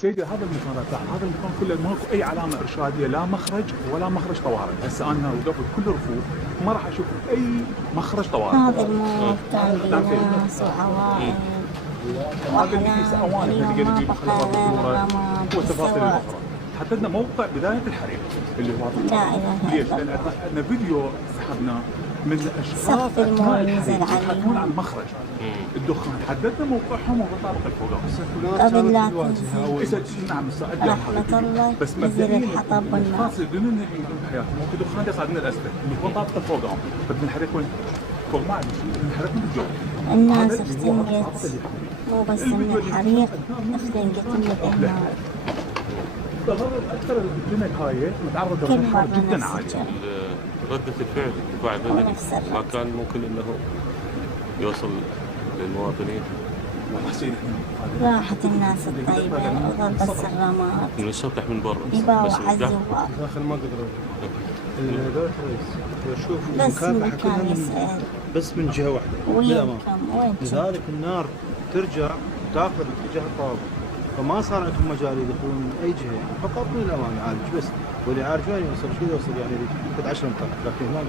سيدي هذا المكان ارتاح، هذا المكان كله ماكو اي علامه ارشاديه، لا مخرج ولا مخرج طوارئ. هسه انا وقفت كل رفوف ما راح اشوف اي مخرج طوارئ. هذا الموت كان بناس وعوائل هذا اللي فيه اواني اللي قاعد يجيب خلافات الدوره والتفاصيل الاخرى. حددنا موقع بدايه الحريق اللي هو لا اله ليش؟ الا لان الله. عندنا فيديو سحبناه من اشخاص سقف المول نزل يتحكمون عليهم. عن مخرج الدخان، حددنا موقعهم وبطابق الفوق. قبل لا تنزل نعم رحمة الله بس نزل مبدئيا الحطب والنار. الاشخاص اللي بدون بحياتهم ممكن دخان يصعد من الاسفل يكون طابق فوقهم، بدنا الحريق وين؟ فوق ما عندنا شيء، الحريق من الجو. الناس هذا اللي هو افتنقت، الطابق اللي يحمي. مو بس من الحريق، افتنقت من النار. ظهر اكثر الجنك هاي متعرضه كل للحراره مرة جدا نفس عاليه. الجو. ردة الفعل الدفاع المدني ونفس الرد. ما كان ممكن انه يوصل للمواطنين حسين راحت الناس الطيبة وضربت السرامات من السطح من برا يباوع بس على من تحت. الزوار. داخل ما قدروا. دولة الرئيس شوف بس المكافحة كان كلها يسأل بس من جهة واحدة بالأمام. وينكم وين لذلك النار ترجع تاخذ اتجاه الطابق، فما صار عندهم مجال يدخلون من اي جهه يعني، فقط من الامام يعالج بس، واللي يعالج وين يوصل؟ شو يوصل يعني قد 10 امتار، لكن هناك